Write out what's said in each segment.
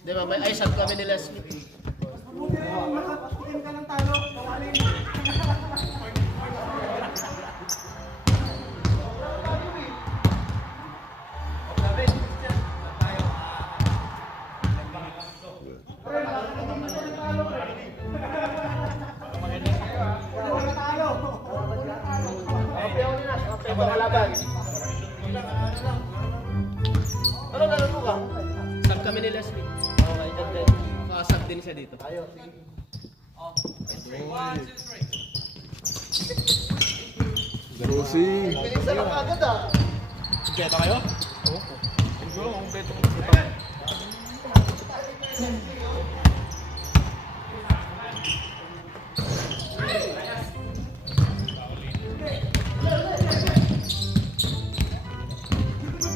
Di ba, may ayos kami ni Leslie. Buti na yung makapatikin ka ng talo. Kawaling. Ano laro mo ka? Sub kami ni Leslie. Okay, then. Nakasub din siya dito. Ayaw, sige. Lucy. Pinisa lang agad ah. Kaya kayo? Oo. Siguro kung beto ko ito.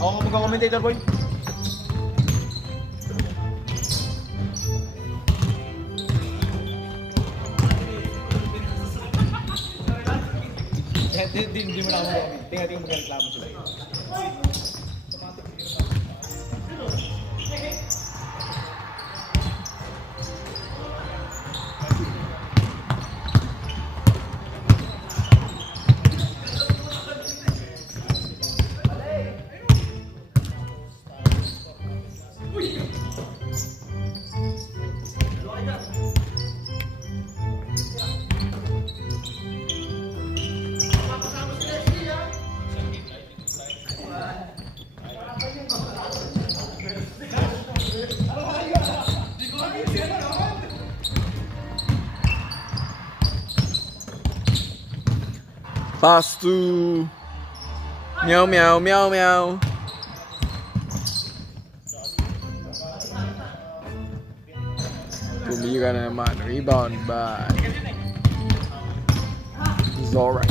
Ako nga magka-commentator, boy. Hindi mo na ako mag-comment. Tingnan mo magka-reklamo sila. Pass to meow meow meow meow. Tumira na naman. Rebound by Zora.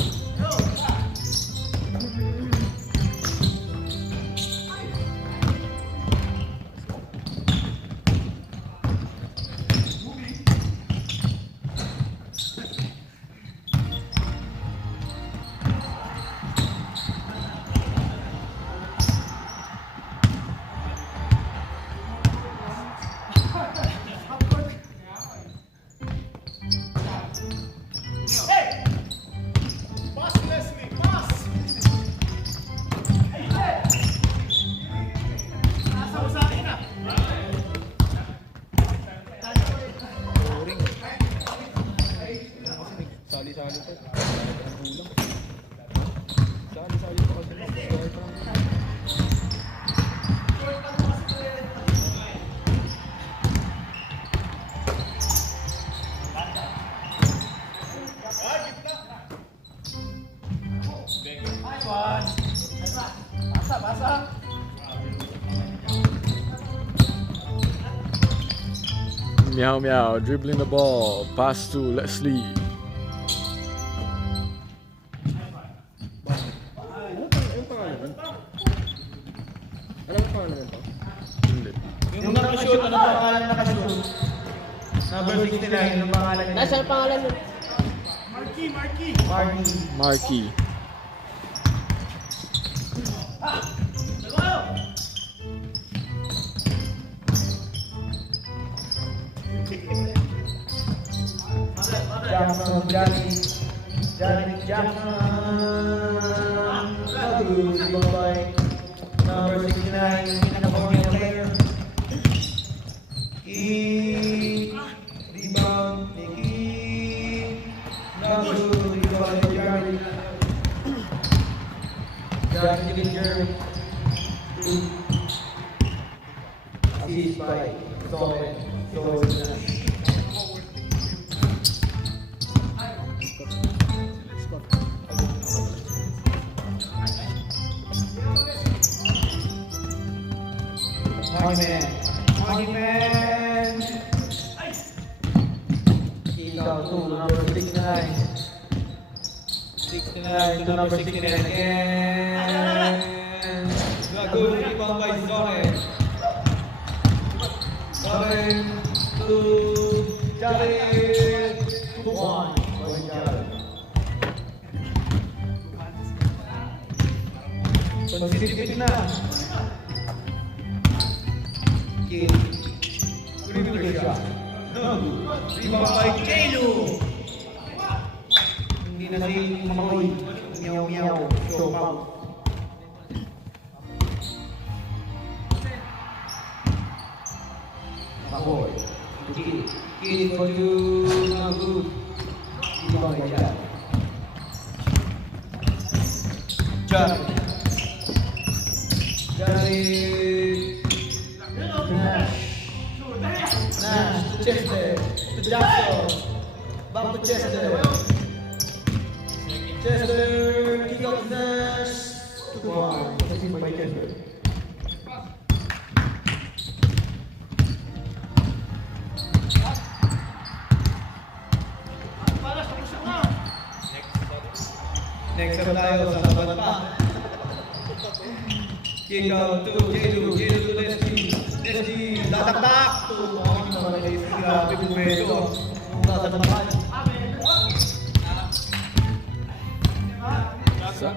Sali-sali pa. Sali-sali pa kasi. Meow meow, dribbling the ball, pass to Leslie. Hindi. Yung nakashoot, ano pangalan na nakashoot? Number 69, yung pangalan niya. Nasa pangalan nun? Marky. Jackson, Johnny Jackson. Bagus, boy. Number 69, pinaka-Borneo player. Rebound, Nicky. Bagus, rebound, Johnny. Johnny Dillinger. Assist by Soren. Money man. Ikaw to number 69. 69 to number 69 again. Good rebound by Soren. Soren to Jared. 2-1. Sensitif na. 3-pointer shot. No good. Rebound by Jailu. Hindi na si Makoy. Meow meow. Show mouth. Makoy. Kid for you. No good. Rebound by Jack. Jack. Jared. Nash to Chester, to Jackson, back to Chester. Chester, kick out Nash, to one. That's in by Chester. Next up tayo sa laban pa. Kick out to Jailu, Jailu to Leslie. Leslie, lataktak to Leslie. Grabe bumeto. Tataktakan.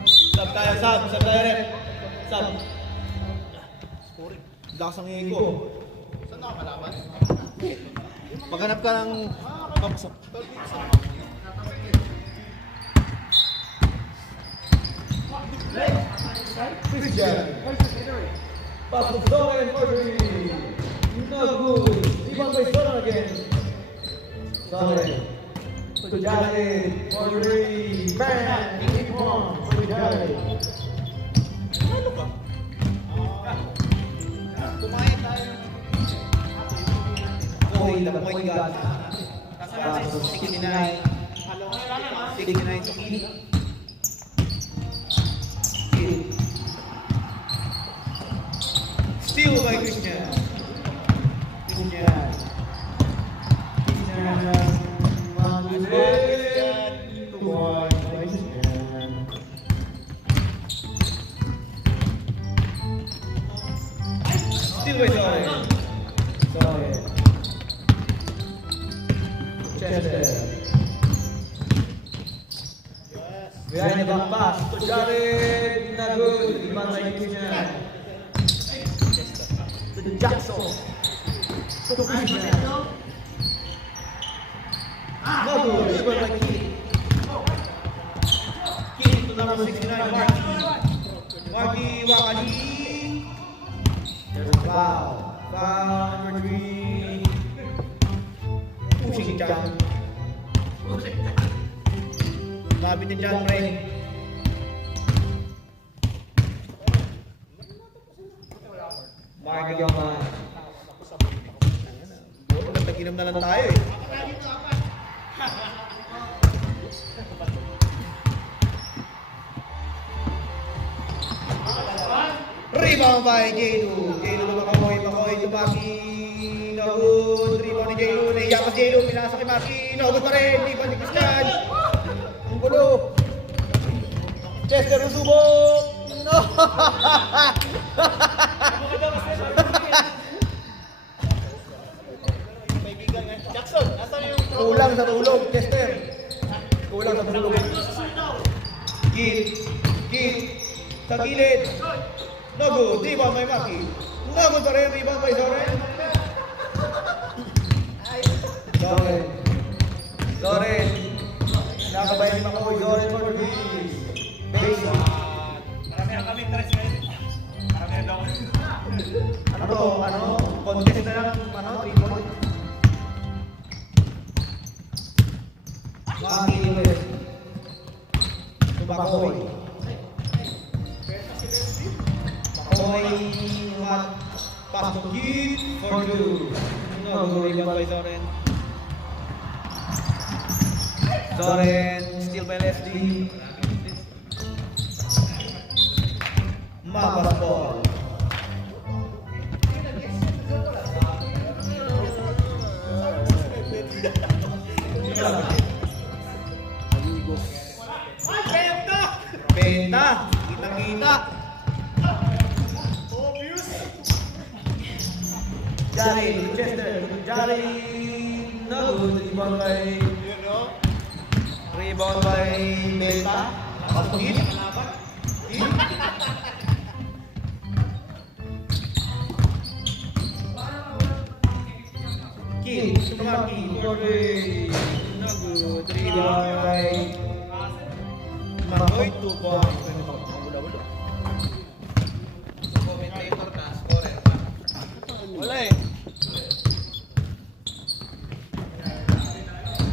Sub tayo, sub tayo rep. Sub. Lakas ang hingin ko. Saan nakakalaban? Maghanap ka ng kapasok. Christian. Pass to Zoran for three. No good. Rebound by Zoran again. Zoran. To Jared for three. Bang! 8-1 for Jared. Ano ka? Kumain tayo. Boy, the point guard. Pass to 69. 69 to Kid. Steal by Christian. Christian. One good hit. One by Christian. Steal by Zoran. Zoran. Chester. Behind the back pass to Jared. Not good. Rebound by Christian. To Jackson. To Christian. No good. Rebound by Keith. Keith to number 69, Marky. Marky Wakani. There's a foul. Foul number 3. Pushing jump. Lapit ni John Ray. Mark Yaman. Nagtaginom na lang tayo eh. Rebound by Jailu. Jailu na Makoy. Makoy to Maki. No good. Rebound ni Jailu. Naiyak pa si Jailu. Pinasa kay Maki. No good pa rin. Rebound ni Christian. Ang gulo. Chester usubok. No. Jackson, asan yung... Kulang sa tulog, Chester. Kulang sa tulog. Gil. Sa gilid. No good. Rebound by Maki. No good pa rin. Rebound by Zoran. Zoran. Nakabay ni Makoy. Zoran for the base. Marami kami tres ngayon. Marami daw. Ano to? Contest na lang. 3 points. Maki ulit. Makoy. Makoy. Pass to Keith for 2. No, rebound by Zoran. Zoran, steal by Leslie. Mapas ball. Benta. Kita-kita. Jared, Chester. Jared. No good. Rebound by Benta. Pasok hit. Kid, Maki, Jorge, no good. Rebound by Makoy, 2 points. Commentator ka, scorer. Wala eh.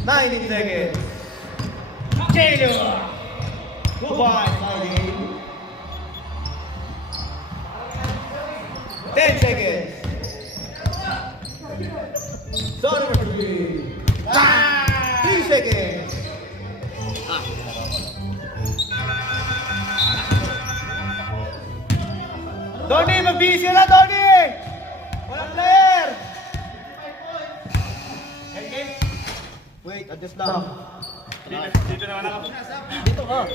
19 seconds. Taylor! Goodbye, Saudi. 10 seconds. Donovan Green. 3 seconds. Donnie, magbisi na, Donnie! Walang player! Wait, adjust lang. Dito ka.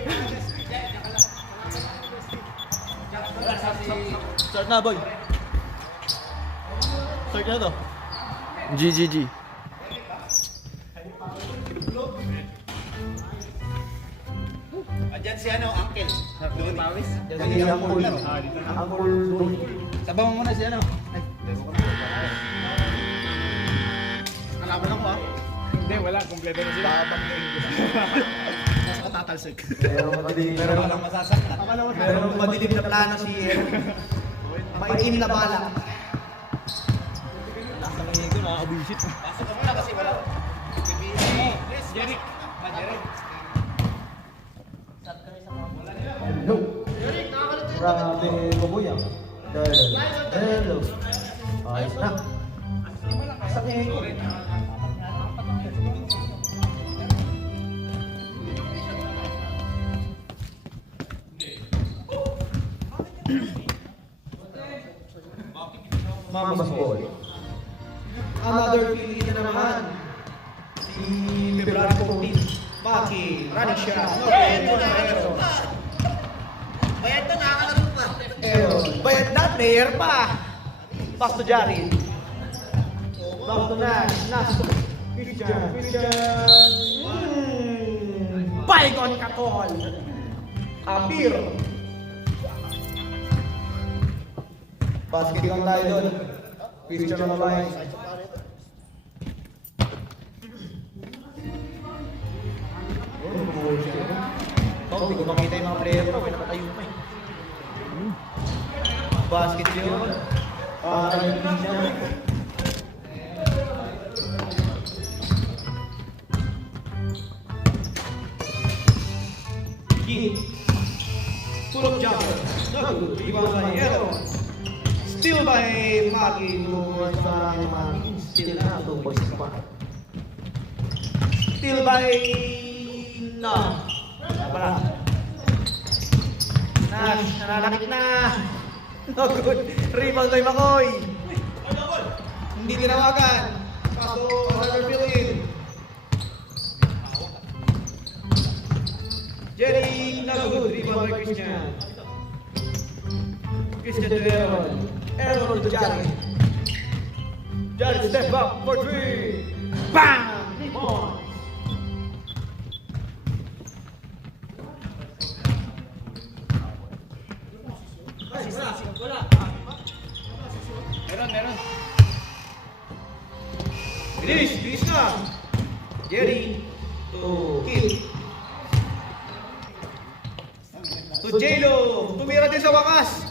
Start na, boy. Start na to. GGG. Andyan si ano, Uncle. Doon. Pawis. Jadi angkul. Angkul Donnie. Sabaw mo muna si ano. Ay, kalaban lang ba? Hindi, wala. Kompleto na sila. Babang na English. Mas katatalsik. Pero Walang masasaktan. Meron madilim na plano si Maitim na bala. Nasa mga ko nakakabisit. Pasok ka muna kasi wala. Please, Jeric. Jeric. Hello. Grabe, babuya. Hello. Ayos na. Sa mga ko. Mama's Boy. Another Filipino na naman. Si February 14. Maki, running shot. Bayad na, nakakalaro pa. Bayad na, player pa. Pass to Jared. Back to Nash. Nash to Christian. Bygone Katol. Apir. Basket lang tayo doon. Christian Mabay. Hindi ko makita yung mga player ko. May nakatayo pa eh. Basket yun. Kid. Pull up jumper. No good. Rebound by Yellow. Steal by Maki. Towards by Maki. Steal na. 2 points pa. Steal by... No. Wala. Nash. Nananakit na. No good. Rebound by Makoy. Hindi tinawagan. Kaso, another fill-in. Jerry, no good. Rebound by Christian. Christian to Aaron. Aaron to Jared. Jared step up for 3. Bam! Nippon. Meron. Bilis na. Jerry to Kid. To J-Lo. Tumira din sa wakas.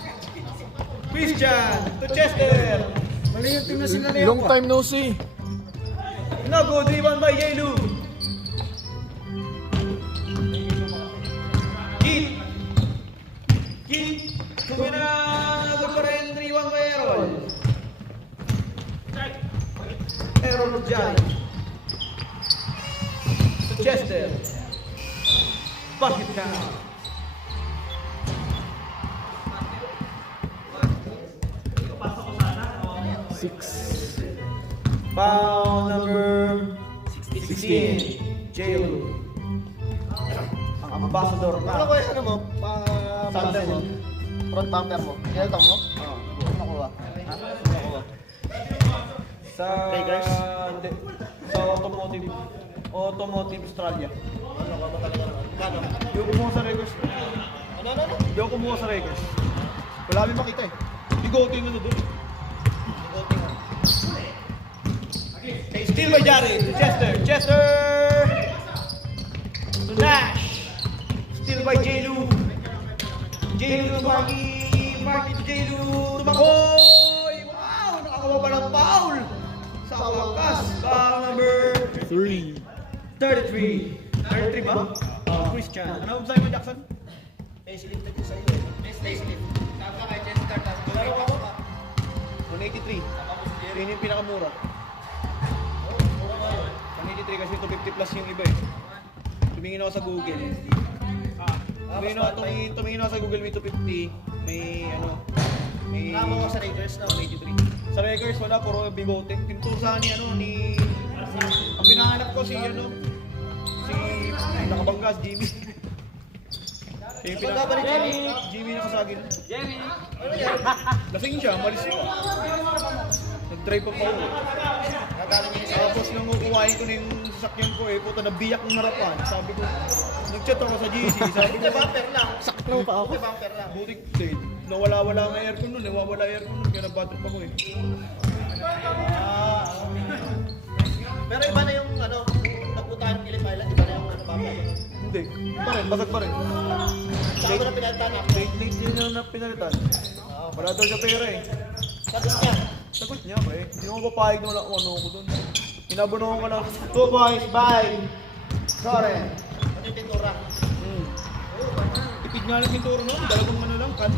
Christian to Chester. Mali yung team na sila na Long time no see. No good rebound by J-Lo. Kid. Tumira. Nagod pa rin rebound by Aaron. Aaron to Jared. To Chester. Basket count. 6. Foul number 16. J-Lo. Ang ambassador na. Ano ko yung ano mo? Sander mo. Front bumper mo. Ginalito mo? Oo. Nakuha. Nakuha. Sa... Hindi. Sa Automotive Australia. Ano ka ba talaga naman? Kano? Hindi ako kumuha sa records. Ano? Hindi ako kumuha sa records. Wala kami makita eh. Bigote mo na doon. Voting mo. Kay Steal by Jared. Chester. Chester. To Nash. Steal by J-Lu. J-Lu to Marky. Marky to J-Lu. Tumakoy. Wow! Nakakuha pa ng foul. Sa wakas. Foul number 3. 33. 33 ba? Christian. Ano sa'yo mo, Jackson? Facelift na din sa'yo eh. Facelift. Tama kay Chester, tapos gawin pa pa. 183. Yun yung pinakamura. 183 kasi 250 plus yung iba eh. Tumingin ako sa Google. Tumingin ako sa Google, may 250. May ano. May... Tama ko sa Raiders na. 183. Sa Lakers wala, puro bigote. Pintusa ni ano, ni... Ang pinahanap ko si ano, si nakabanggas, Jimmy. Siya yung Pagkabalik, Jimmy. Jimmy nakasagin. Lasing siya, malis siya. Nag-drive pa ako. Tapos nung kukuhain ko na yung sasakyan ko eh, puta nabiyak ng harapan. Sabi ko, nag-chat ako sa GC. Sabi ko, Bumper lang. sakto pa ako. Bumper lang. Butik day. Nawala-wala ang aircon nun, nawawala aircon nun, kaya nag-batrip ako eh. Pero iba na yung ano, nagpuntahan ng Phillip Island, iba na yung ano, bumper. Hindi, pa rin, basag pa rin. Saan mo na pinalitan na? Late yun yung pinalitan. Wala daw siya pera eh. Sagot niya. Sagot niya ba eh. Hindi mo papayag na wala kung ano ko dun. Inabunuhan ka lang. 2 points, bye! Sorry. Ano yung pintura? Tipid nga lang yung turo nun. Dalawang ano lang, cut.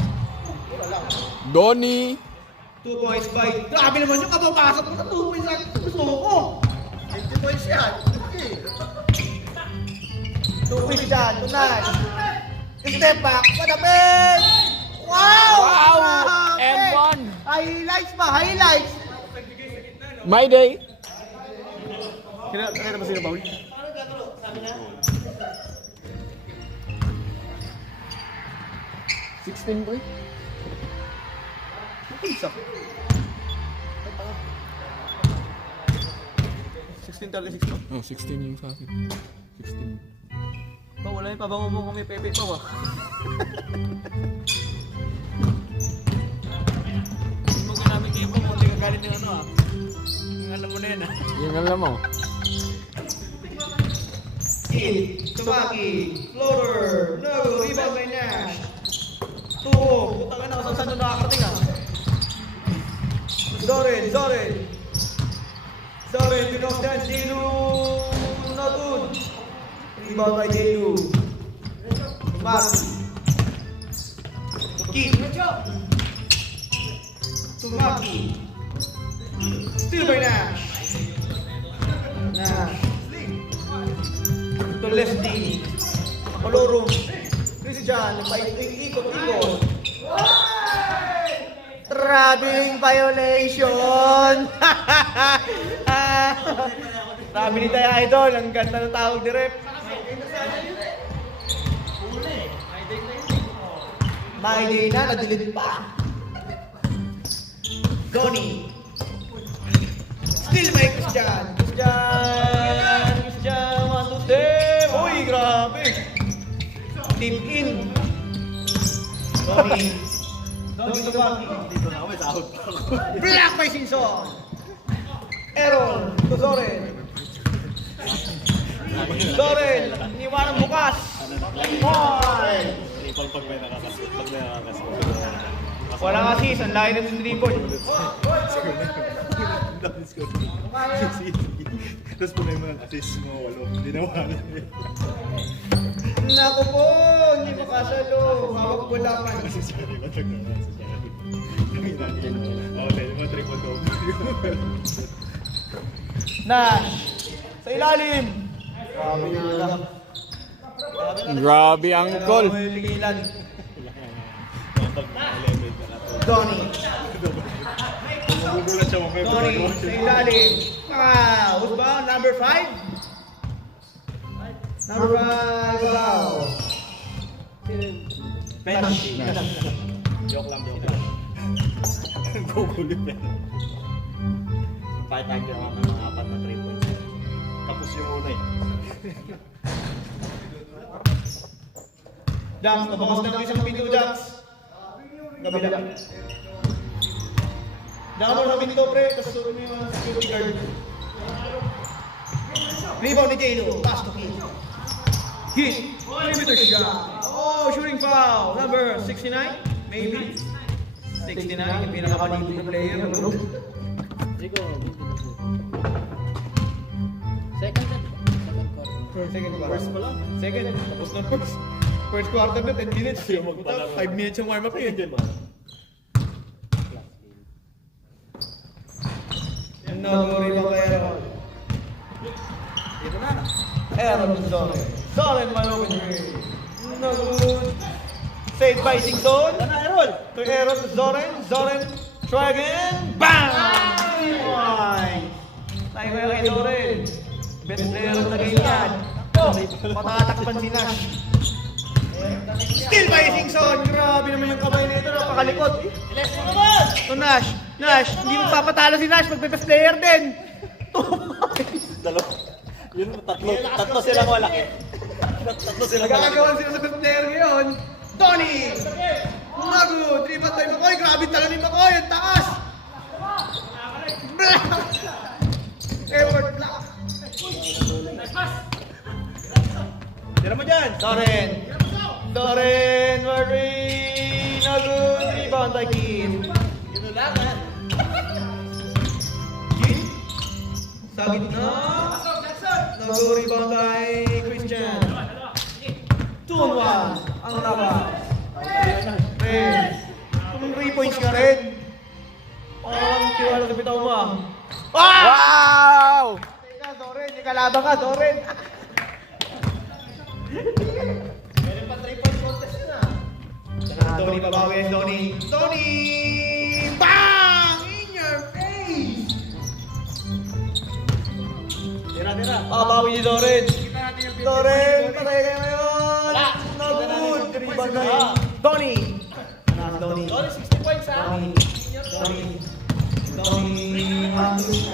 Wala lang. Donnie. 2 points, bye. Grabe naman yung kapapasok mo sa 2 points sa akin. Gusto ko. 50 points yan. Okay. 2 points dyan, tonight. Step back, padapit! Wow! Wow! And one. Highlights pa, highlights! My day. Kaya ba sila, Paul? 16 boy. Isa. 16:36 ba? Oh, 16 yung sa akin. 16. Ba, wala yung pabango mo kami pepe pa ba? Hindi mo ginamit yung mo, hindi ka galing yung ano ah. Yung alam mo na yan ah. Yung alam mo. Tumaki, floater, no, rebound by Nash. Tuho, putang ina, kung saan doon nakakarating ah. Zoren, pinokdan, Jelu, Natun. Rebound by Jelu. Tumaki. Tumaki. Still by Nash. To Leslie. Palorong. Christian, ikot-ikot. Traveling violation! Sabi ni Taya Idol, ang ganda ng tawag ni Rep. My day na, nadilit pa. Donnie. Still by Christian. Christian, 1 to 10. Uy, grabe. Tip in. Donnie to Baki. Dito na ako, may sahod pa ako. Black by Simpson. Aaron to Zoren. Zoren, iniwanang bukas. Hoy! Pag may nakakasot. Wala nga sis, ang layo ng dribble. Tapos po na yung mga assist mo, walo. Hindi na wala. Naku po, hindi makasalo. Hawak ko lang. Kasi sorry, matag naman sa sorry. Okay, mga triple double. Nash, sa ilalim. Grabe nga lang. Grabe ang goal. May pigilan. Pag 11 na to. Donnie. Magugulat siya mamaya. Donnie, sa ilalim. Who's ba? Number 5? Number 5, wow. Penalty. Joke lang. Gugulit yan. Pakita ko yung mga 4 na 3 points. Kapos yung una eh. Jax, nabakas na ng isang pinto, Jax. Kabila. Down mo sa pinto, pre. Tapos surunin mo yung security guard. Rebound ni Jado. Pass to Kid. Kid. Perimeter shot. Oh, shooting foul. Number 69? Maybe. 69. Yung pinakamalibog na player. Bro. Rico. Second quarter. Second quarter. First pa lang. Second. Tapos na first. First quarter na 10 minutes. Yung magpalaro. 5 minutes yung warm up yun. Hindi man. Naguri ba kaya naman? Dito na. Aaron Zoren. Zoren Malokin. Naguri. Saved by Singson. Wala na, Errol. To Aaron Zoren. Zoren. Try again. Bang! Tayo kayo kay Zoren. Best player na ganyan. Oh, patatakpan si Nash. Still by Singson. Grabe naman yung kamay nito. Napakalikot. To Nash. Nash, hindi mo papatalo si Nash. Magbe-best player din. Dalawa. Yun, tatlo silang malaki. Tatlo silang malaki. Nagkakagawan sila sa best player ngayon. Tony! Nagu! 3 by McCoy. Grabe tala ni McCoy. Ang taas! Effort block. Tira mo dyan. Doren! Doren! Marie! Nagu! Rebound by Kim. Kim? Sa gitna. Nagu rebound by Christian. 2-1. Ang naka. Kung 3 points ka rin. Ang tiwala sa bitaw mo. Wow! Teka, Doren. Yung kalaban ka, Doren. Meron pa 3-point contest yun ah. Tony babawi. Tony. Tony! Bang! In your face! Tira. Babawi ni Doren. Doren, patay kayo ngayon. Nagud. Rebound na yun. Tony. Tony. 60 points ha. Tony.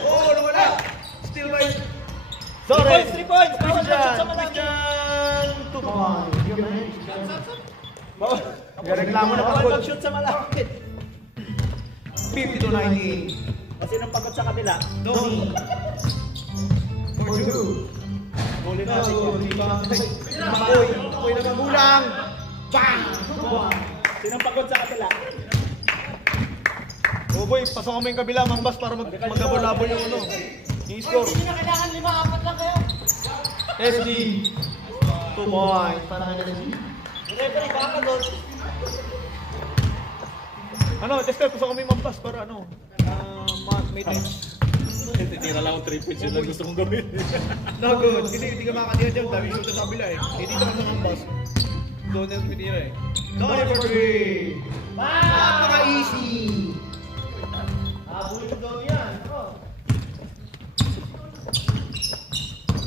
Oh, nawala. Still by... Doren. 3 points. Bawal Christian. mag-shoot sa malaki. Christian. 2 points. Bawal. Reklamo na Bawal pagod. mag-shoot sa malaki. 50-19. Kasi nang pagod sa kabila. Tony. For 2. Huli na. Makoy. Makoy na magulang. Bang! Sinang pagod sa kabila. Oh boy, pasok kami yung kabila, Mangbas, para magkabulabol yung ano. Yung score. Hindi na kailangan 5-4 lang kayo. SD. 2 points. Para kay SD. Referee, baka doon. Ano, tester, pasok kami Mangbas para ano. May times. Titira lang ang 3 points yun lang gusto kong gawin. No good. Kasi hindi ka makakatira dyan. Dami shoot sa kabila eh. Hindi dito ka sa Mangbas. Doon yung tumitira eh. Tony for 3. Napaka-easy. Habulin ko doon yan.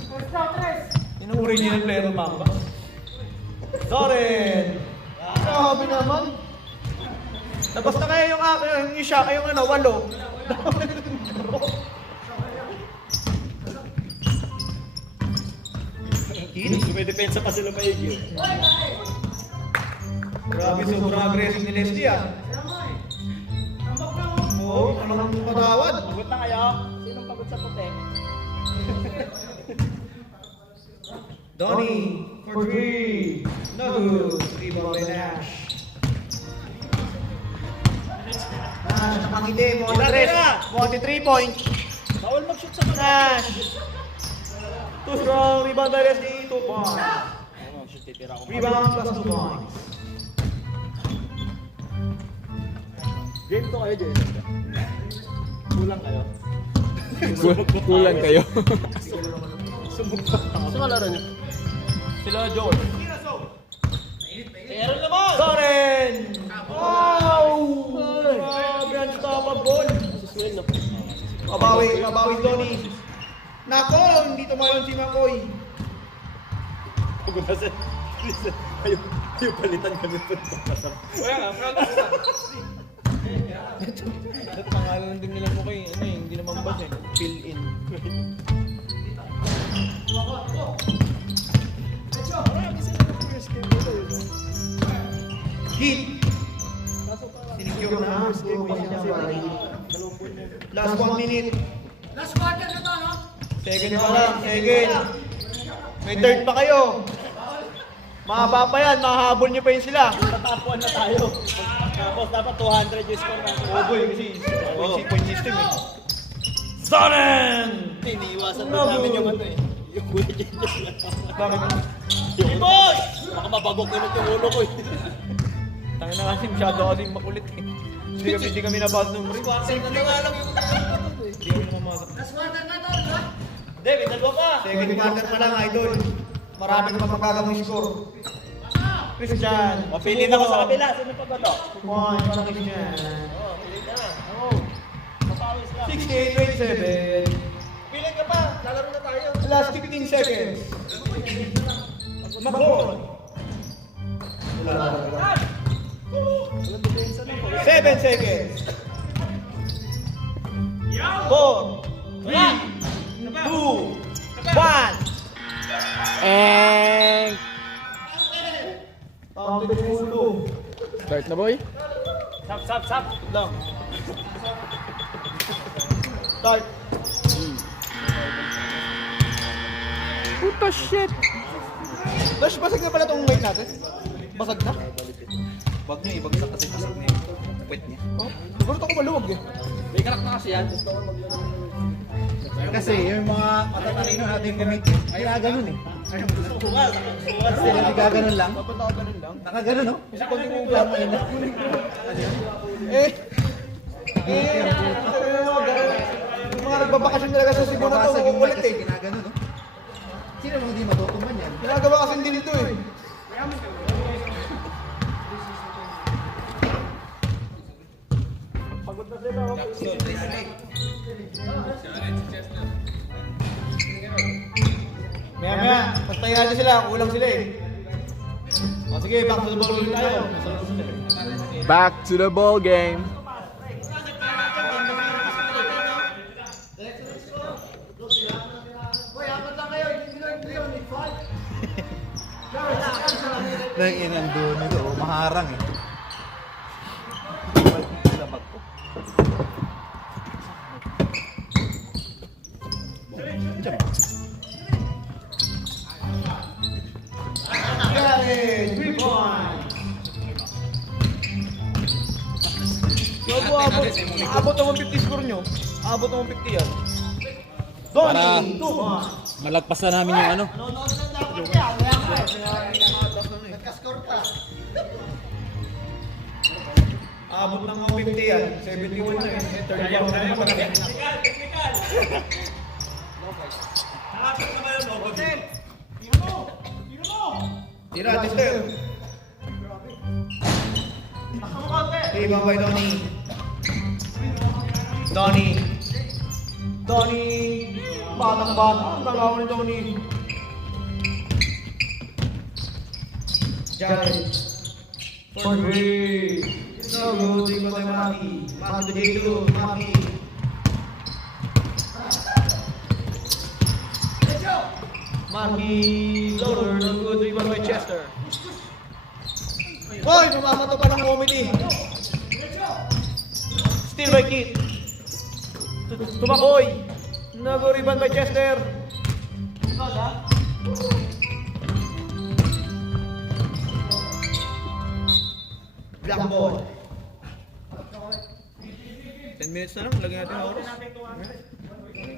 First down, Tres. Yun ang original player ng Mangbas. Zoren! Grabe naman. Tapos na kaya yung isa, yung ano, 8. Dumidepensa pa sila maigil. Grabe, sobrang aggressive ni Leslie ah. Oo, anong patawad? Pagod na kayo? Sinong pagod sa puti? Donnie, for 3. No good. Rebound by Nash. Nash, nakangiti. Monte 3 points. Bawal mag-shoot sa malaki. Nash. Too strong. Rebound by Leslie. 2 points. Ano, shoot titira ko. Rebound plus 2 points. Game to kayo, Jay. Kulang kayo. Kulang kayo. Saan kalaro niyo? Sila George. Meron naman! Zoren! Wow! Grabe, unstoppable. Suswell na. Mabawi Donnie. Nako, hindi tumayon si Makoy. Pagod na siya. Ayaw palitan kami po. Kaya nga, At pangalan din nila mo kay, ano eh, hindi naman bas eh. Fill in. Hit! Sinigure na. Last 1 minute. Last quarter na to, no? Second pa lang, second. May third pa kayo. Mahaba pa yan, mahahabol nyo pa yun sila. Tatapuan na tayo. Tapos dapat 200 yung score natin. Oh boy, kasi point system eh. Sonnen! Iniiwasan na namin yung ano eh. Yung weekend nila. Bakit? Yung boy! Baka mabagok naman yung ulo ko eh. Tayo na kasi masyado kasi makulit eh. Hindi kami nabasa ng rin. Second na nga lang yung Hindi kami namamasa. Hindi, may dalawa pa. Second quarter pa lang, idol. Marami na magkagawang score. Christian. Mapili na ako sa kabila. Sino pa ba to? One, para Christian. Oo, pili na. Oo. Mapawis lang. 68-27. Pili ka pa. Lalaro na tayo. Last 15 seconds. Makon. 7 seconds. 4, 3, 2, 1. And Pangit ulo. start na boy. Sap. Lang. Start. Puta shit. Dash, basag na pala itong weight natin. Basag na. Wag niyo ibagsak kasi pasok na yung puwet niya. Oh, siguro ako maluwag eh. May karak na kasi yan. Kasi yung mga matatalino natin gamitin, ay ganun eh. Kasi nagaganon lang. Dapat nakaganon lang. Nakaganon no? Kasi pag umuulan mo yun. Yung mga nagbabakasyon talaga sa Cebu na to, Babasag yung ulit mic kasi eh. ginaganon no? Sino mo hindi matutuman yan? Ginagawa kasi din ito eh. Maya, pagtayo natin sila, kulang sila eh. O sige, back to the ball game tayo. Back to the ball game. Nang inang doon nito, maharang eh. Gary, 3 points. Abot ng 150 score nyo. Abot ng 150 yan. Donnie, 2 points. Malagpas na namin yung ano. Abot ng 150 yan. 71 na eh. 30 lang na yun. Tira, Tester. Ibang by Donnie. Donnie. Batang-bata. Ang galaw ni Donnie. Jared. For three. No good. Tingnan tayo Maki. Maki to J2. Maki. Maki. Loader. No good. Rebound by Chester. Hoy! Mamato pa ng comedy. Steal by Kit. Tumakoy. No good. Rebound by Chester. Black ball. 10 minutes na lang, lagyan natin ang oras.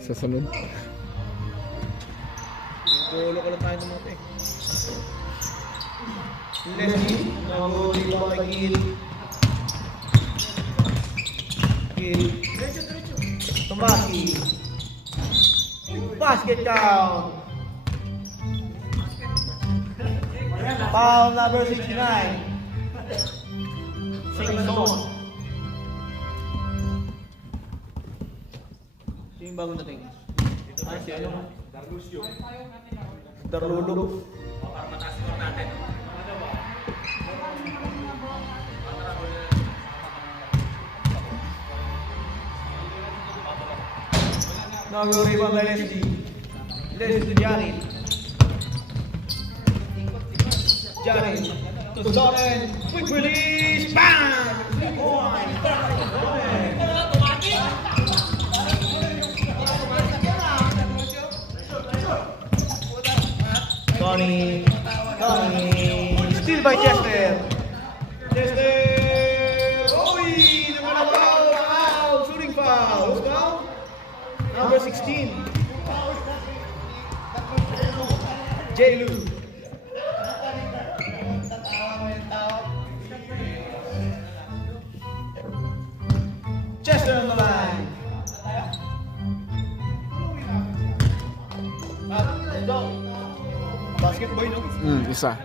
Sa sunod. Gulo ko lang tayo ng mga Leslie, nanguli ba kay Gil? Tumaki. Basket count. Foul number 69. Sing zone. Sino yung bago natin? Si ano? Darlulo. Naguri pa by Leslie. Leslie to Jared. Jared. To Soren. Quick release. Bang! 3 points. Donnie. Still by Chester. Chester. Oy! Naman ang foul. Shooting foul. Who's foul? Number 16. J. Lou. Chester on the line. Basketball, no? Isa.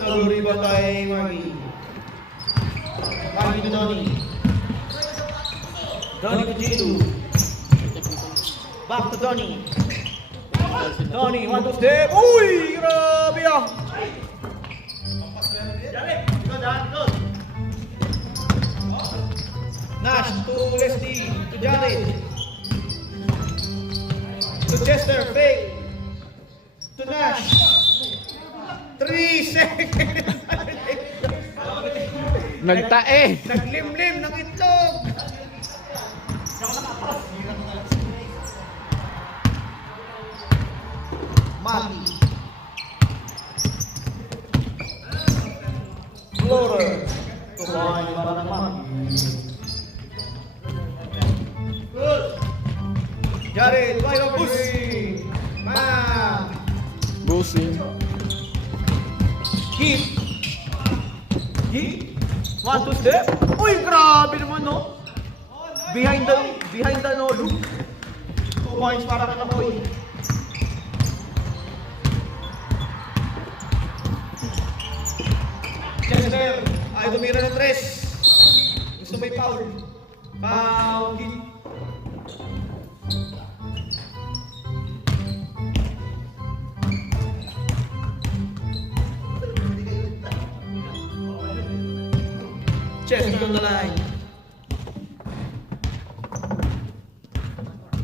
Naluriban kay Marky. Marky to Donnie. Donnie to Jilu. Back to Donnie. Donnie, 1-2 step. Uy! Grabe ah! Nash to Leslie. To Jared. To Chester. Fake. To Nash. 3 seconds. Nagtae! Naglimlim ng itlog. Mati. Floater. Tumahan yung para ng Mati. Jared, wide open three. Man. Bullsing. Hit. Hit. 1-2 step. Uy, grabe naman, no? Behind the no loop. 2 points para kay Makoy. Chester, ay tumira ng 3. Gusto may foul. Foul. Hit. Chester on the line.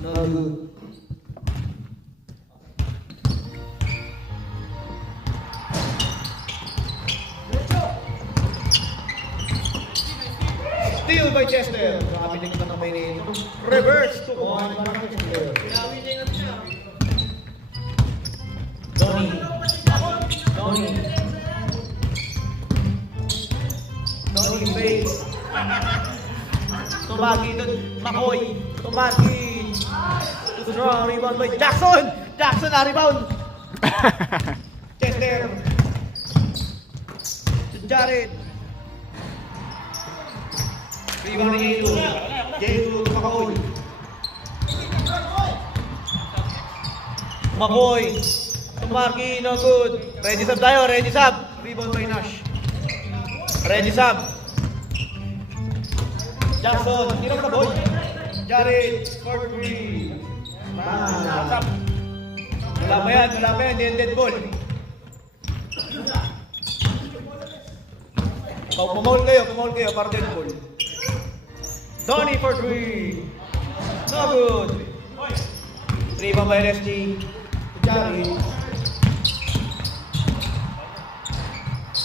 No good. Steal by Chester. Nakabiling ka ng may nito. Reverse to one. Donnie. Donnie face. Tumagi to Makoy. Tumagi. Strong rebound by Jackson. Jackson na rebound. Chester. To Jared. Rebound ni Jaylo. Jaylo to Makoy. Makoy. Tumagi, no good. Ready sub tayo, ready sub. Rebound by Nash. Ready sub. Jackson, hirap na boy. Jared, score 3. Wala pa yan, dead ball. Pumaul kayo, para dead ball. Donnie for 3. No good. 3 pa by LSG. Jared.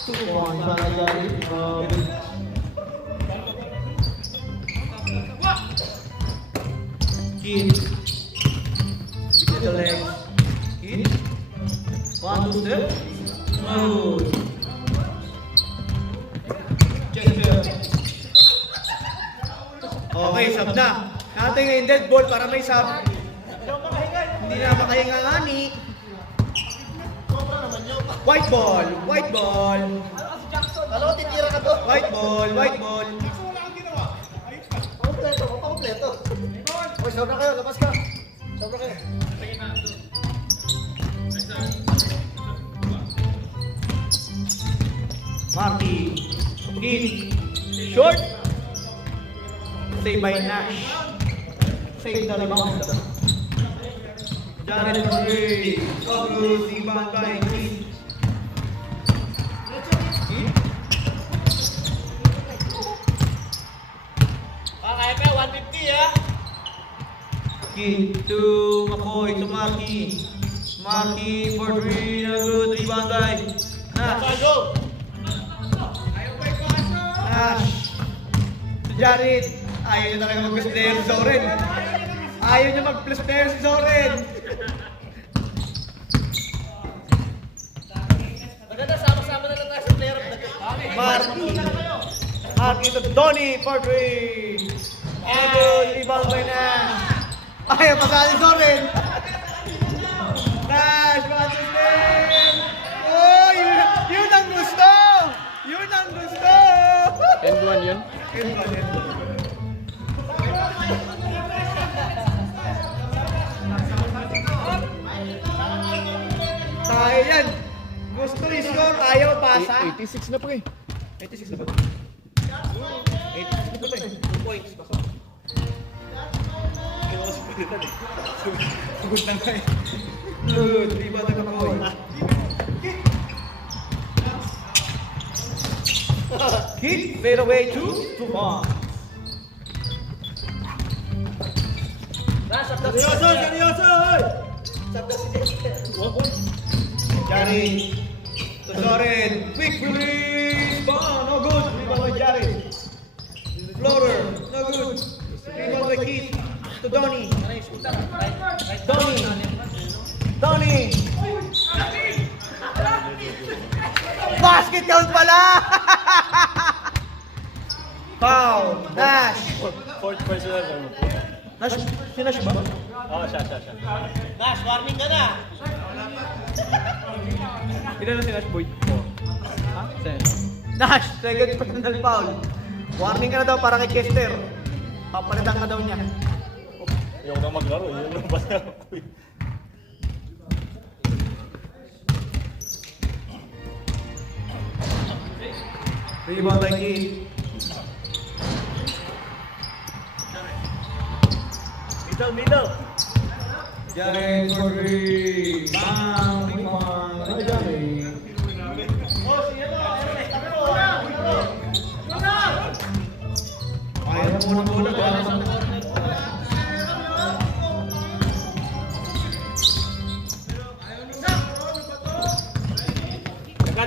2 points para Jared. Hit. With the legs. Hit. 1-2 step. Good. Chester. Okay, sub na. Natin ngayon dead ball para may sub. Hindi na makahinga nga ni. White ball. Alam mo, titira ka to. White ball. Kompleto. Uy, sobra kayo, labas ka. Sobra kayo. Marty. Hit. Short. Save by Nash. Save the rebound. Jared Murray. Good rebound by Hit. Kaya ka, 150 ha? Hit to Makoy, to Marky. Marky for 3, no good, rebound by Nash. Go! Nash. To Jared. Ayaw niya talaga mag-plus player si Zoren. Ayaw niya mag-plus player si Zoren. Maganda, sama-sama na lang tayo sa player of the game. Marky to Donnie for 3. Rebound by Nash. Ayaw pa sa Zoren. Nash, Manchester! Oh, yun ang gusto! Yun ang gusto! End one yun. Tayo yan! Gusto i-score, ayaw pasa. 86 na pre. 86 na ba? 86 na ba? 2 points. Pagod na nga eh. Good, rebound na kapoy. Kick, fade away to Tuman. Seryoso! Jari to Zoren, quick release, ball, no good. Rebound by Jari. Floater, no good. Rebound by Keith to Donnie. Donnie. Basket count pala! Foul, Nash. Fourth personal. Nash, si Nash ba? Oh, siya. Nash, warning ka na! Ilan na si Nash, boy? Ha? Nash, second personal foul. Warning ka na daw para kay Kester. Papalitan ka daw niya. Ayaw na maglaro. Ayaw na basta ako. Rebound by Keith. Middle. Jaren for 3. Bang! Rebound. Ay, Jaren. Ayaw mo muna bola ba?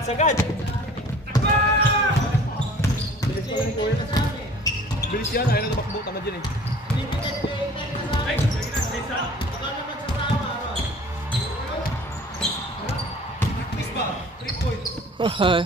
Sagad. Bilis yan, ayaw na tumakbo. Tamad yun eh. Okay.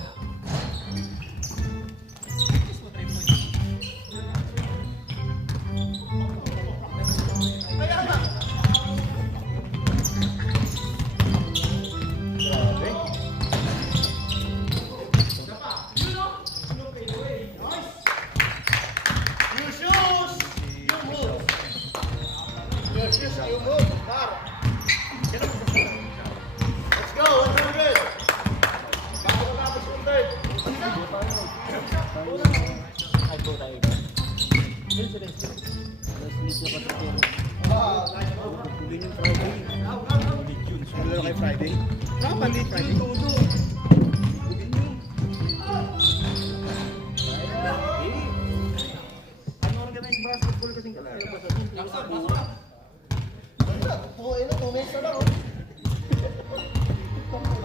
Friday. Friday. Friday.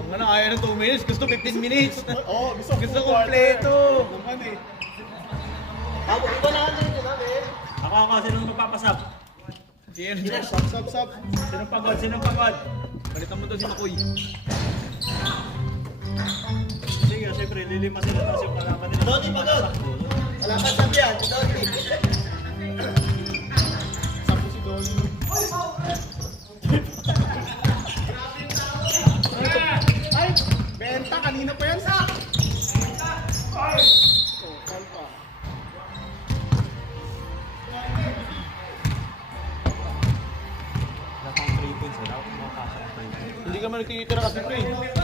Ang ano, ayaw ng 2 minutes. Gusto 15 minutes. Oo, gusto kompleto. Iba na natin yun, namin. Ako, sinong magpapasap? Sub. Sinong pagod? Balitan mo daw si Makoy. Sige, siyempre, lilima sila tapos yung kalaban nila. Donnie, pagod! Wala ka sabi yan, si Donnie. Ay! Benta! Kanina pa yan sa! Hindi ka man nagtitira kasi pre.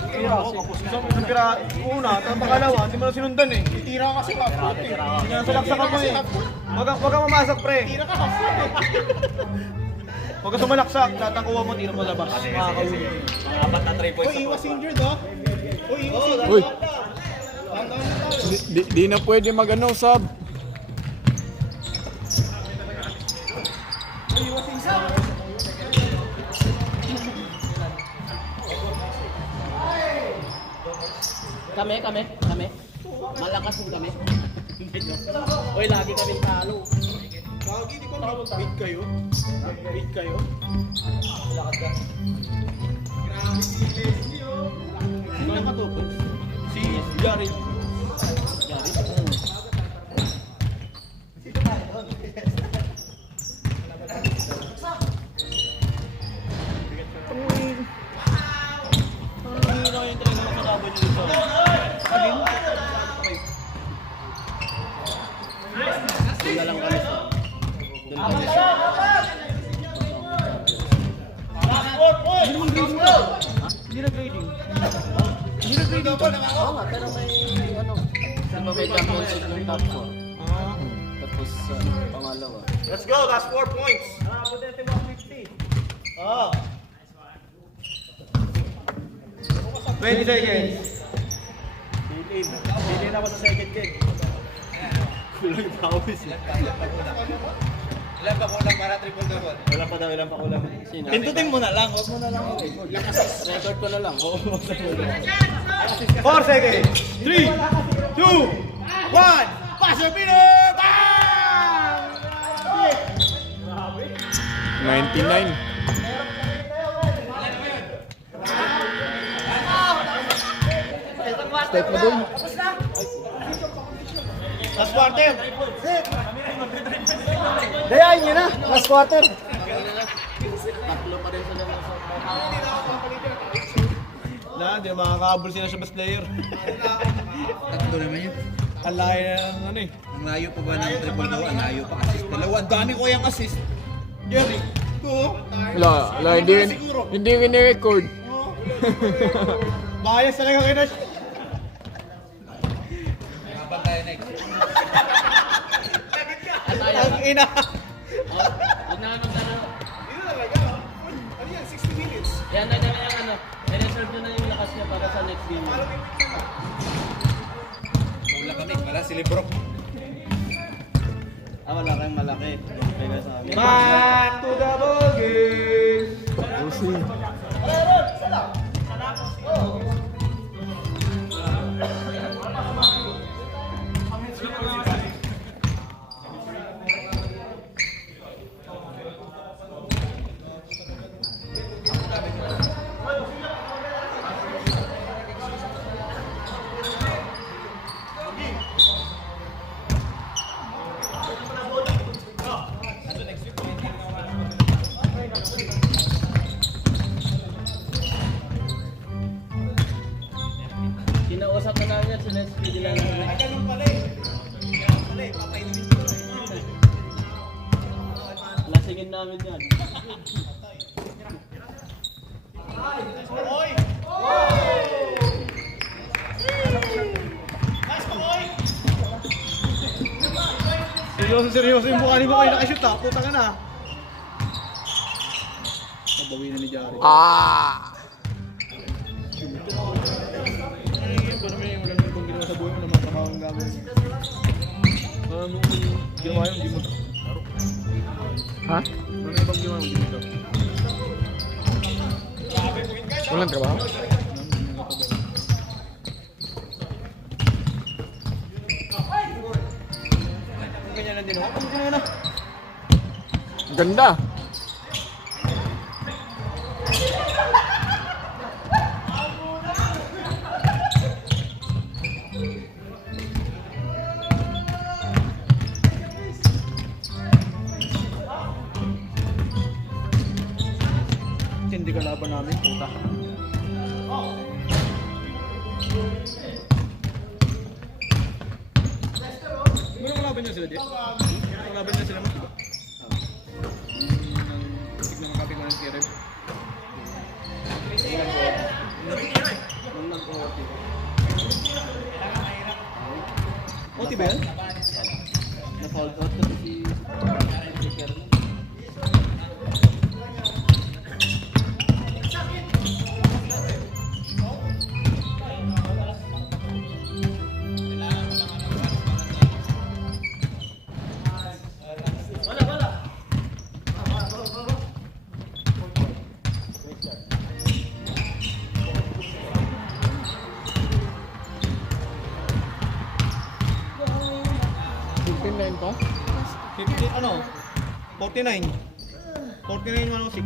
Tira ako. Isang tira una, tapos pangalawa, hindi mo na sinundan eh. Tira kasi ka. Sinasalaksakan mo eh. Wag kang mamasok pre. Tira ka kasi. Huwag ka sumalaksak, tatangkuhan mo, tira mo labas. Makakauwi. Apat na 3 points. Iwas injured oh. Iwas injured. Uy. Di na pwede mag-ano, sub. Kami. Malakas din kami. Uy, lagi kami talo. Gagi, di ko alam. 8 kayo? 8 kayo? Sino nakatupod? Si Jared. Doon na lang kami sa... Doon kami sa... Hindi na grading. Oo nga, pero may ano... Diba may championship ng top 4? Tapos pangalawa. Let's go, that's 4 points. Oh. 20 seconds. Bilin ako sa second kick. Kulang yung pawis eh. Ilan pa kulang para triple double? Ilan pa daw, ilan pa kulang. Sino? Pindutin mo na lang, huwag mo na lang. Record ko na lang. Oo. 4 seconds. 3, 2, 1. Pass your Peter! Bang! 99. Step mo dun. Last quarter. Dayain nyo na. Last quarter. Tatlo pa rin sila nasa... Hindi makakahabol sila sa best player. Tatlo naman yun. Ang layo na ng ano eh. Ang layo pa ba ng triple double? Ang layo pa assist. Dalawa, ang dami ko yung assist. Jerry. Wala, hindi wini-record. Bias talaga kayo na siya. Habang tayo next. Ang ina. Huwag na ano sana. Yan na yung ano. I-reserve nyo na yung lakas niya para sa next game. Mula kami, para si Librok. Wala kayong malaki. Pega sa amin. Back to the ball game. We'll see. Kinausap na namin yan, sinespeed nila namin. Lasingin namin yan. Seryoso yung mukha ni mo kayo nakashoot ha. Puta ka na. Nabawi na ni Jari. Ah! Wala naman ibang ginawa sa buhay mo naman trabaho ang gagawin. Anong ginawa yun? Hindi mo laro. Ha? Ano ibang ginawa yun? Hindi mo laro. Walang trabaho? Ganyan lang din ako. Ano ginawa na? Ganda! Hindi ka laban namin, puta. Ano laban niya sila, Jeff? Ano laban niya sila, Diba? Tignan ang copy ko ng Skereb. Nung nag-OT. OT ba yan? Na-fold out kasi si Kern. Line pa? 15, ano? 49. 49-106.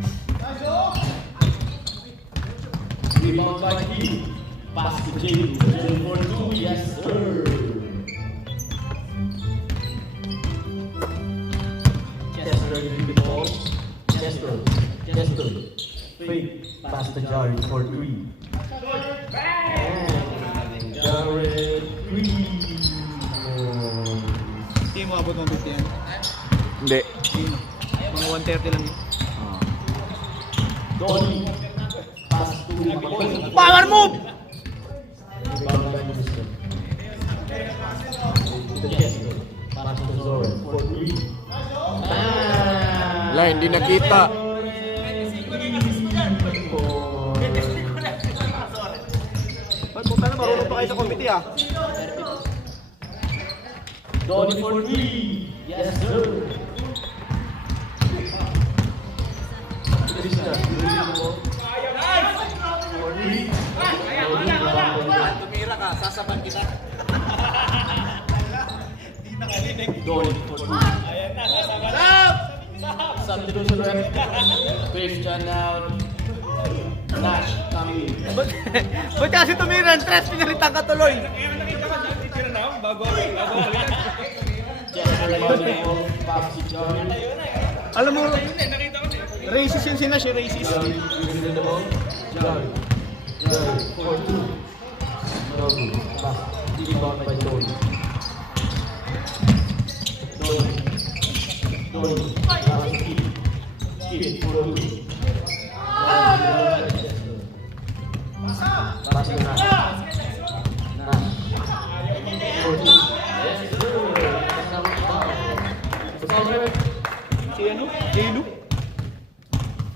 Rebound by Keith. Pass to Jalen. Jalen for two. Yes, sir. Chester with the ball. Chester. Fake. Pass to Jared for three. And Jared three. Hindi mo abot ng 50 yan. Hindi. Mga 130 lang yun. Donnie. Pass to McCoy. Power move! Rebound by Mister. To Chester. Pass to Zoran for three. Wala, hindi nakita. Ba't po na marunong pa kayo sa committee ah? Donnie for three. Yes, sir. Krishna. For three. Tumira ka, sasaban kita. Donnie for three. Substitution rep. Christian out. Nash coming in. Ba't kasi tumira? Stress, pinalitan ka tuloy. Chester rebounding for pass to John. Alam mo, racist yun si Nash, racist. John using the ball. John for two. No good. Pass. Rebound by Donnie. Donnie. Pass to Keith. Keith for two. Pass to Nash. Nash. For two. Si ano? Jailu?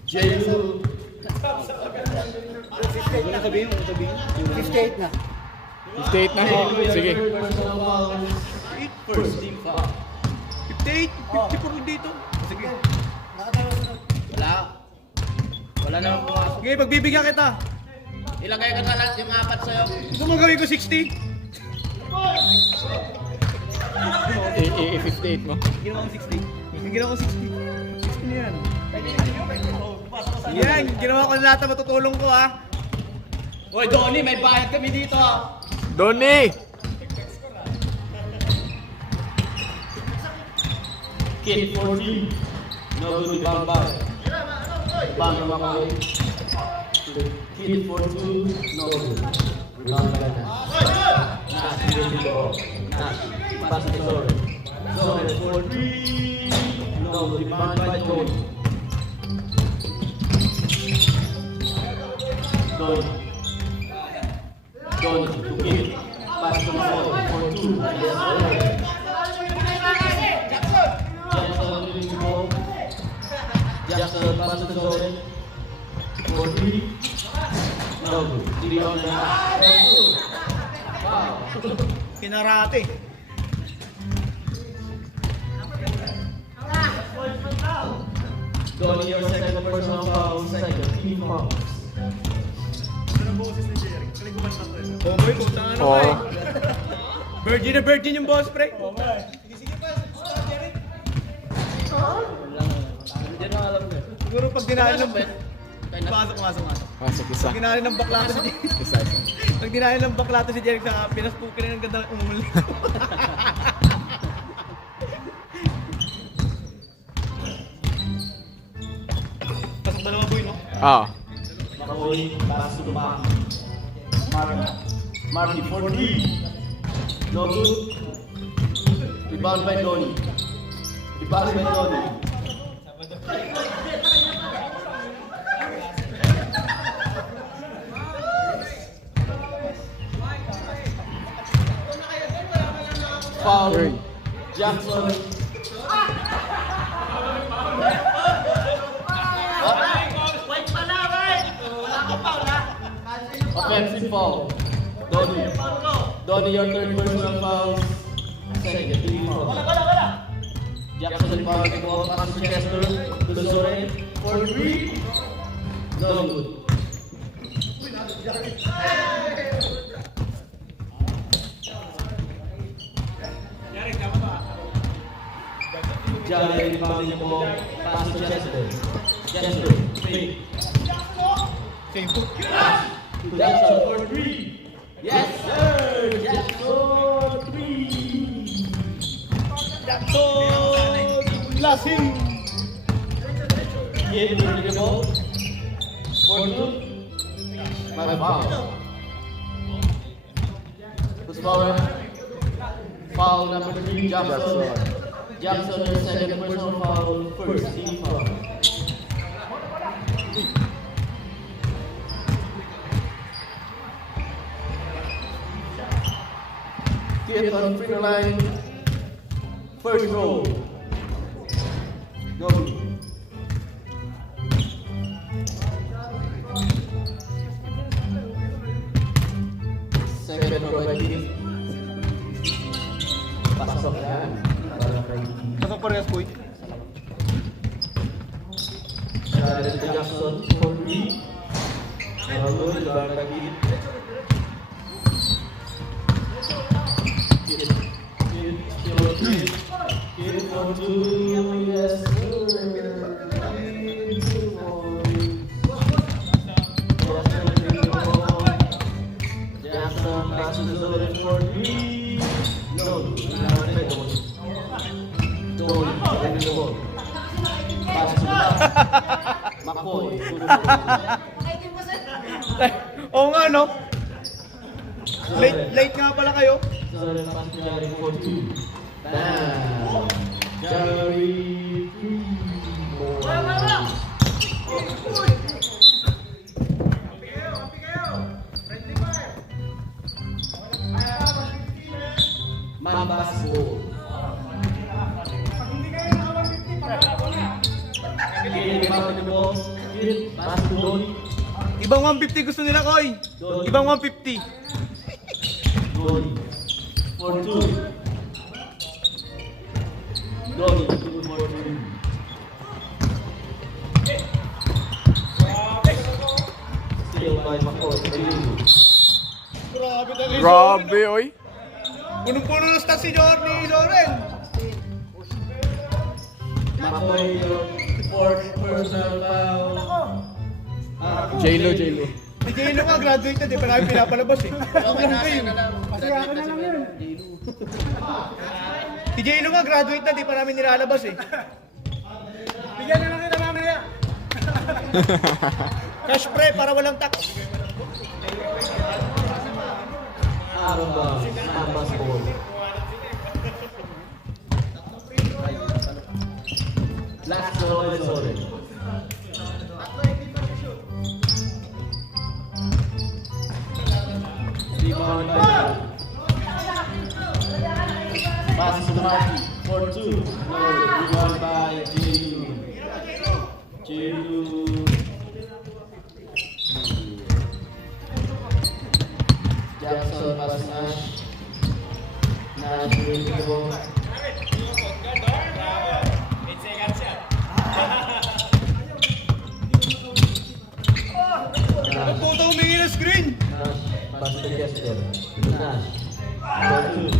Jailu. Wala sabihin, wala sabihin. 58 na. 58 na. Sige. Personal foul. First team foul. 58, 54 dito. Sige. Wala na pumasok. Sige, pagbibigyan kita. Ilagay ka na lang yung apat sa'yo. Gusto mo gawin ko 60? I-58 mo. Ginawa ko 60. Ginawa ko 60. 60 na yan. Yan, ginawa ko na lahat na matutulong ko ha. Hoy, Donnie, may bayad kami dito. Donnie! Kid 14. No good to bang bang. Bang bang bang. Kid 42. No good. Rebound by Nash. Nash using the ball. Nash. Pass to Zoran. Zoran for three. No good. Rebound by Donnie. Donnie to Kid. Pass to Zoran for two. Yes, sir. Jackson pass to Zoran. For three. No good. Rebound by Nash. Wow. Kinarate. Donnie, your second personal foul, second team foul. Bomboy, puta nga Oo. naman eh. Virgin na virgin yung boss, pre. Siguro pag dinali ng... Pasok. Pasok isa. Pag dinali ng bakla to si Jeric. Isa. Pag dinali ng bakla to si Jeric sa pinaspukin na ng ganda ng umuli. Pasok dalawa boy, no? Ah. McCoy, pass to Marky. Marky for three. No good. Rebound by Donnie. Rebound by Donnie. Foul. Jackson. Offensive foul. Donnie, your third personal foul. Second, team foul. Jackson foul the ball, pass to Chester, to Zoran, for three. No good. Jolly rebounding the ball. Pass to Chester. Chester, fake. Same foot. To Jackson for 3. Yes, sir! Jackson 3. Jackson! Lasing! Kid with the ball. For 2. My foul. Who's foul? Foul number 3, Jackson. Jackson, your second personal foul, first team foul. Kid on free line, first row. Go. Second row by Kid. Pasok yan. Pasok parehas, boy. Dari Jackson for 3. Lalu dibawa lagi. Kid for 2. Yes, sir. Jackson passes the zone for 3. No, don't take the ball. Pass to Makoy. Oo nga, no? Late nga pala kayo. Zone pass to Jerry for 2. Bam. Jerry 3. Mambas ball. Kid pass the ball. Kid pass to Donny. Ibang 150 gusto nila, Koy. Ibang 150. Donny for 2. Donny 2 for 2. Still by Makoy. Grabe talaga. Grabe, oy. Punong-puno na stats si Loren. Makoy, your fourth personal foul. J-Lo. Si J-Lo nga, graduate na. Di pa namin pinapalabas eh. Okay lang kayo. Si J-Lo nga, graduate na. Di pa namin nilalabas eh. Bigyan na lang kita mamaya. Cash pre para walang tax. Mambas ball. Last throw is over. Rebound by pass to Marky for 2. No, rebound by J2. Jackson pass Nash. Nash with the ball. Ang puto humingi ng screen. Nash pass to Chester. Nash for 2.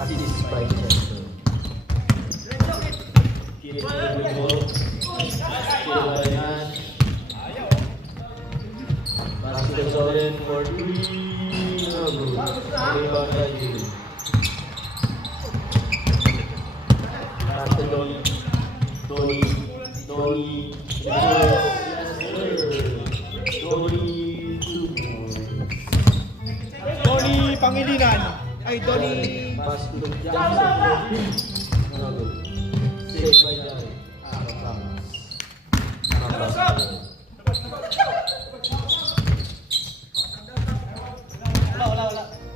Assist by Chester. Kid with the ball. Kid by Nash. Pass to Zoran for 3. No good. Rebound by Jimmy. Pass to Donny. Donny. Yes, sir. Donny 2 points. Donny Pangilinan. Ay, Donny. Pass to Jackson for 3. No good. Save by Jai.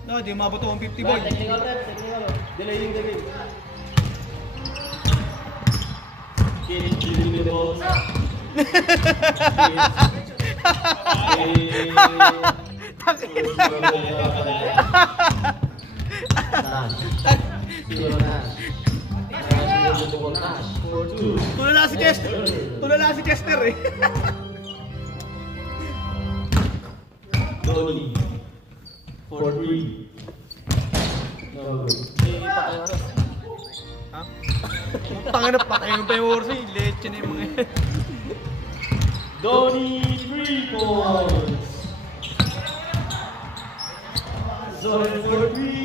No, di umabot to 150 boy. Technical rep. Delaying the game. Kid giving the ball. Tulala si Chester. Tulala si Chester eh. Donny for 3. No good. Ha? Tangin na patayin pa yung Orsi. Leche na yung mga yan. Donnie 3 points. Zone for 3.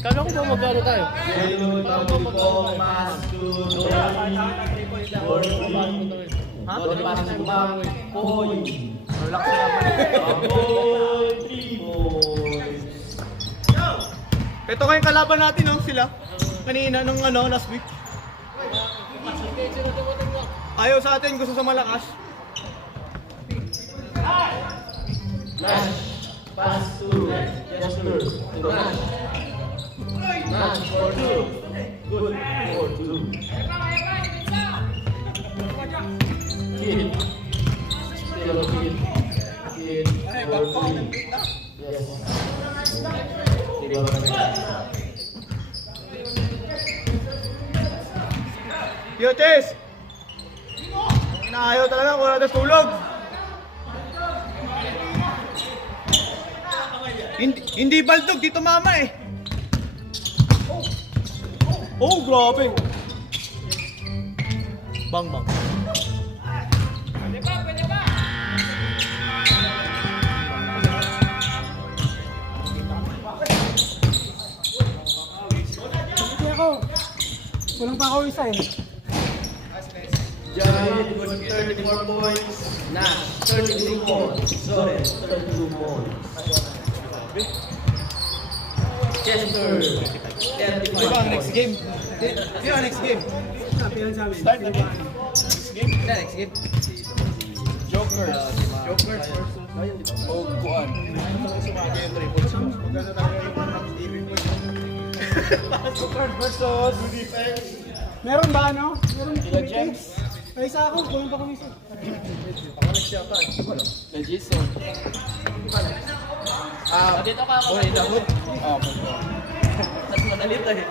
Kala ko ba magkano tayo? Yellow double ball pass to Donnie for 3. Donnie pass to Mark Coy. Relax na naman. Mark 3 points. Ito kayong kalaban natin, no? Sila. Kanina, nung last week. Ayaw sa atin, gusto sa malakas. Nash, pass to Jasper. To Nash. Nash for 2. Good for 2. Kid. Still Kid. Kid for 3. Yes. Yo, Ches! Inaayaw talaga, wala na tulog. Hindi baldog, dito mama eh. Oh, grabe. Bang, bang. Hindi ako. Kulang pa ako isa eh. Giant with 34 points. Nash, 32 points. Zoren, 32 points. Chester, 35 Diba ang next points. game? Diba ang next game? Sabi yan sa amin. Start na game. Next game? Jokers. Jokers versus Kuan. Jokers versus Meron ba ano? Meron committee? Ay isa ako, kulang pa kami isa. Jason. Dito ka ako. Oy, Dawood. Mas manalita eh.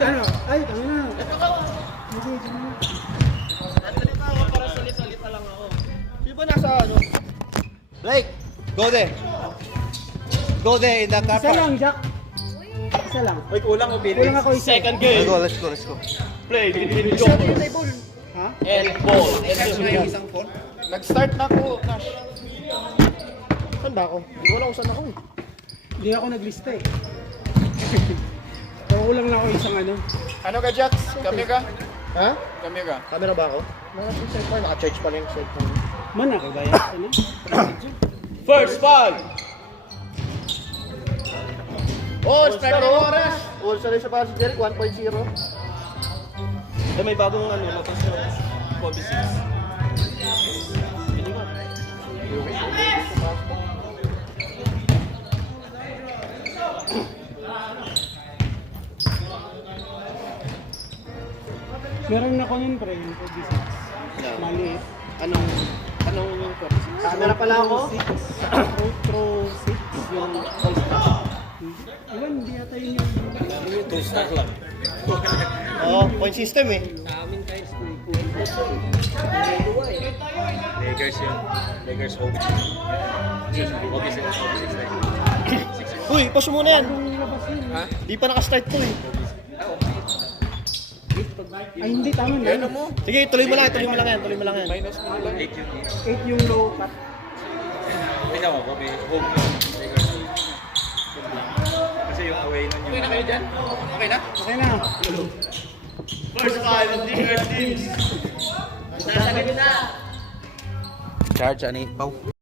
Ano? Ay, kami na. Dito ka ako. Message mo. Nandito ako para salit-salita lang ako. Sino ba nasa ano? Blake, go there. Go there in the car Isa park. lang, Jack. Isa lang. Uy, kulang o Kulang ako isa. Second game. Let's go. Play between Jokers Ha? and Ball. Nag-start na ako. Nash. Saan ba ako? Hindi ko alam kung saan ako eh. Hindi ako naglista eh. Pero kulang na ako isang ano. Ano ka, Jax? Kami ka? Ha? Kami ka? Camera ba ako? Naka-charge pa lang yung cellphone. Man, nakagaya. Ano? First foul! Oh, start na yung oras! All sa sa para si Jeric, 1.0. May bagong lapas na Kobe 6. Hindi ba? Meron na ko nun pre, yung 46. Maliit. Anong camera pala ako? Pro 6 yung all-star. Ilan, hindi yata yun yung... 2-star lang. Oh, point system eh. Lakers yun. Lakers home. Kobe 6. Uy, pause mo muna yan. Ha? Di pa naka-start to eh. Ay, hindi, tama na. Ano mo? Sige, tuloy mo lang yan. Minus mo lang. 8 yun. 8 yung low cut. Ay, tama, Kobe home yun. Lakers. Kasi yung away nun yung... Okay na kayo dyan? Okay na? Okay na. First foul of the teams. Charge, ani. Pau.